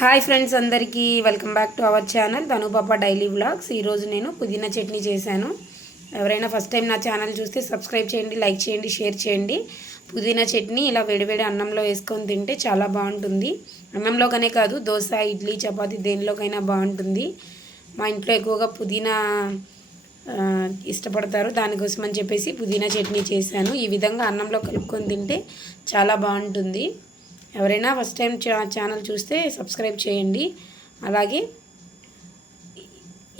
Hi friends అందరికీ welcome back to our channel Tanupapa daily vlogs. ఈరోజు నేను పుదీనా చట్నీ చేశాను. ఎవరైనా ఫస్ట్ టైం నా ఛానల్ చూస్తే సబ్స్క్రైబ్ చేయండి లైక్ చేయండి షేర్ చేయండి. పుదీనా చట్నీ ఇలా వేడివేడి అన్నంలో వేసుకొని తింటే చాలా బాగుంటుంది. అన్నంలోకనే కాదు దోశ ఇడ్లీ చపాతి దేనిలోకైనా బాగుంటుంది. మా ఇంట్లో ఎక్కువగా పుదీనా ఇష్టపడతారు. దానికోసం అని చెప్పేసి పుదీనా చట్నీ చేశాను. ఈ విధంగా అన్నంలో కలుపుకొని తింటే చాలా బాగుంటుంది. ఎవరైనా ఫస్ట్ టైం చా ఛానల్ చూస్తే సబ్స్క్రైబ్ చేయండి. అలాగే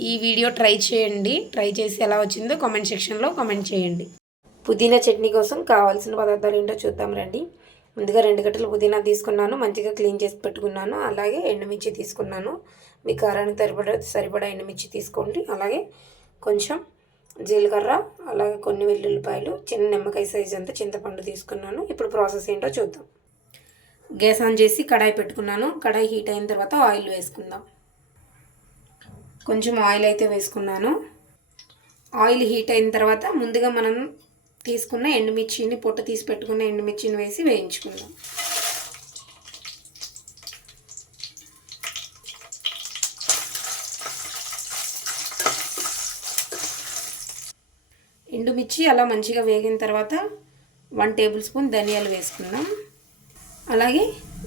ఈ వీడియో ట్రై చేయండి. ట్రై చేసి ఎలా వచ్చిందో కామెంట్ సెక్షన్లో కామెంట్ చేయండి. పుదీనా చట్నీ కోసం కావాల్సిన పదార్థాలు ఏంటో చూద్దాం రండి. ముందుగా రెండు గంటలు పుదీనా తీసుకున్నాను. మంచిగా క్లీన్ చేసి పెట్టుకున్నాను. అలాగే ఎండుమిర్చి తీసుకున్నాను. మీ కారానికి సరిపడా సరిపడా ఎండుమిర్చి తీసుకోండి. అలాగే కొంచెం జీలకర్ర అలాగే కొన్ని వెల్లుల్లిపాయలు చిన్న నిమ్మకాయ సైజ్ అంతా చింతపండు తీసుకున్నాను. ఇప్పుడు ప్రాసెస్ ఏంటో చూద్దాం. గ్యాస్ ఆన్ చేసి కడాయి పెట్టుకున్నాను. కడాయి హీట్ అయిన తర్వాత ఆయిల్ వేసుకుందాం. కొంచెం ఆయిల్ అయితే వేసుకున్నాను. ఆయిల్ హీట్ అయిన తర్వాత ముందుగా మనం తీసుకున్న ఎండుమిర్చిని పొట్టు తీసి పెట్టుకున్న ఎండుమిర్చిని వేసి వేయించుకుందాం. ఎండుమిర్చి అలా మంచిగా వేగిన తర్వాత వన్ టేబుల్ స్పూన్ ధనియాలు వేసుకుందాం. అలాగే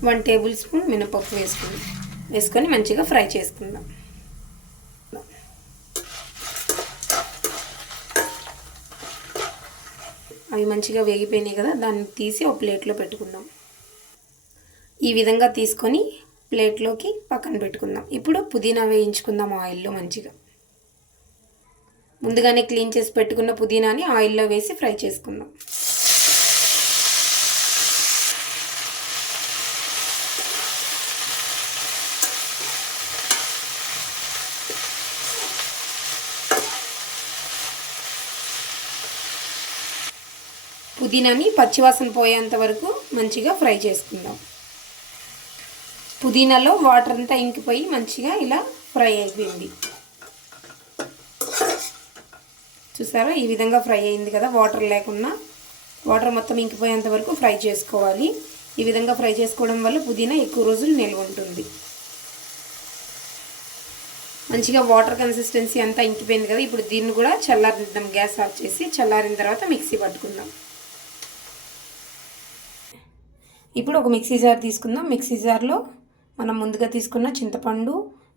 వన్ టేబుల్ స్పూన్ మినపప్పు వేసుకుందాం వేసుకొని మంచిగా ఫ్రై చేసుకుందాం. అవి మంచిగా వేగిపోయినాయి కదా దాన్ని తీసి ఒక ప్లేట్లో పెట్టుకుందాం. ఈ విధంగా తీసుకొని ప్లేట్లోకి పక్కన పెట్టుకుందాం. ఇప్పుడు పుదీనా వేయించుకుందాం ఆయిల్లో మంచిగా. ముందుగానే క్లీన్ చేసి పెట్టుకున్న పుదీనాని ఆయిల్లో వేసి ఫ్రై చేసుకుందాం. పుదీనాని పచ్చివాసన పోయేంత వరకు మంచిగా ఫ్రై చేసుకుందాం. పుదీనాలో వాటర్ అంతా ఇంకిపోయి మంచిగా ఇలా ఫ్రై అయిపోయింది. చూసారా? ఈ విధంగా ఫ్రై అయింది కదా వాటర్ లేకుండా వాటర్ మొత్తం ఇంకిపోయేంత వరకు ఫ్రై చేసుకోవాలి. ఈ విధంగా ఫ్రై చేసుకోవడం వల్ల పుదీనా ఎక్కువ రోజులు నిల్వ ఉంటుంది. మంచిగా వాటర్ కన్సిస్టెన్సీ అంతా ఇంకిపోయింది కదా ఇప్పుడు దీన్ని కూడా చల్లారిద్దాం గ్యాస్ ఆఫ్ చేసి చల్లారిన తర్వాత మిక్సీ పట్టుకుందాం. ఇప్పుడు ఒక మిక్సీ జార్ తీసుకుందాం. మిక్సీ జార్లో మనం ముందుగా తీసుకున్న చింతపండు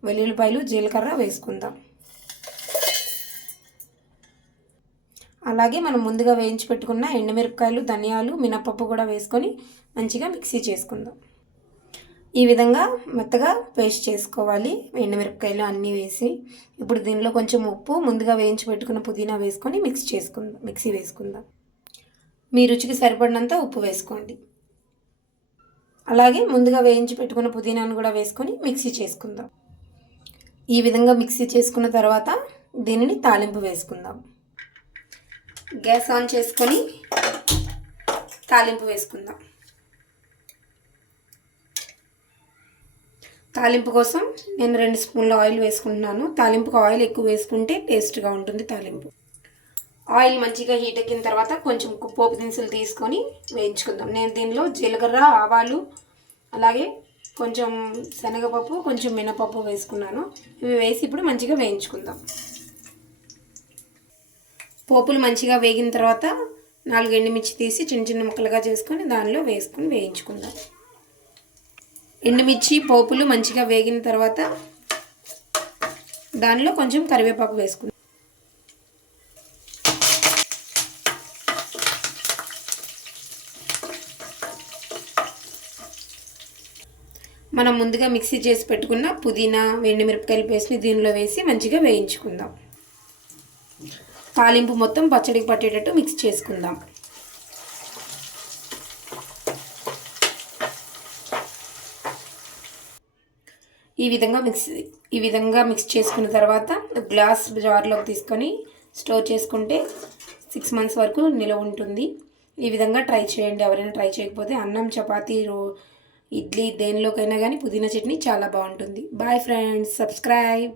వెల్లుల్లిపాయలు జీలకర్ర వేసుకుందాం. అలాగే మనం ముందుగా వేయించి పెట్టుకున్న ఎండుమిరపకాయలు ధనియాలు మినపప్పు కూడా వేసుకొని మంచిగా మిక్సీ చేసుకుందాం. ఈ విధంగా మెత్తగా పేస్ట్ చేసుకోవాలి. ఎండుమిరపకాయలు అన్నీ వేసి ఇప్పుడు దీనిలో కొంచెం ఉప్పు ముందుగా వేయించి పెట్టుకున్న పుదీనా వేసుకొని మిక్స్ చేసుకుందాం. మిక్సీ వేసుకుందాం. మీ రుచికి సరిపడినంత ఉప్పు వేసుకోండి. అలాగే ముందుగా వేయించి పెట్టుకున్న పుదీనాను కూడా వేసుకొని మిక్సీ చేసుకుందాం. ఈ విధంగా మిక్సీ చేసుకున్న తర్వాత దీనిని తాలింపు వేసుకుందాం. గ్యాస్ ఆన్ చేసుకొని తాలింపు వేసుకుందాం. తాలింపు కోసం నేను రెండు స్పూన్ల ఆయిల్ వేసుకుంటున్నాను. తాలింపుకు ఆయిల్ ఎక్కువ వేసుకుంటే టేస్ట్గా ఉంటుంది తాలింపు. ఆయిల్ మంచిగా హీట్ ఎక్కిన తర్వాత కొంచెం పోపు దినుసులు తీసుకొని వేయించుకుందాం. నేను దీనిలో జీలకర్ర ఆవాలు అలాగే కొంచెం శనగపప్పు కొంచెం మినపప్పు వేసుకున్నాను. ఇవి వేసి ఇప్పుడు మంచిగా వేయించుకుందాం. పోపులు మంచిగా వేగిన తర్వాత నాలుగు ఎండుమిర్చి తీసి చిన్న చిన్న ముక్కలుగా చేసుకొని దానిలో వేసుకొని వేయించుకుందాం. ఎండుమిర్చి పోపులు మంచిగా వేగిన తర్వాత దానిలో కొంచెం కరివేపాకు వేసుకుందాం. మనం ముందుగా మిక్సీ చేసి పెట్టుకున్న పుదీనా మిరపకాయల పేస్ట్ని దీనిలో వేసి మంచిగా వేయించుకుందాం. తాలింపు మొత్తం పచ్చడికి పట్టేటట్టు మిక్స్ చేసుకుందాం. ఈ విధంగా మిక్స్ ఈ విధంగా మిక్స్ చేసుకున్న తర్వాత గ్లాస్ జార్లోకి తీసుకొని స్టోర్ చేసుకుంటే సిక్స్ మంత్స్ వరకు నిలవ ఉంటుంది. ఈ విధంగా ట్రై చేయండి. ఎవరైనా ట్రై చేయకపోతే అన్నం చపాతీ రో ఇడ్లీ దేనిలోకైనా కానీ పుదీనా చట్నీ చాలా బాగుంటుంది. Bye friends subscribe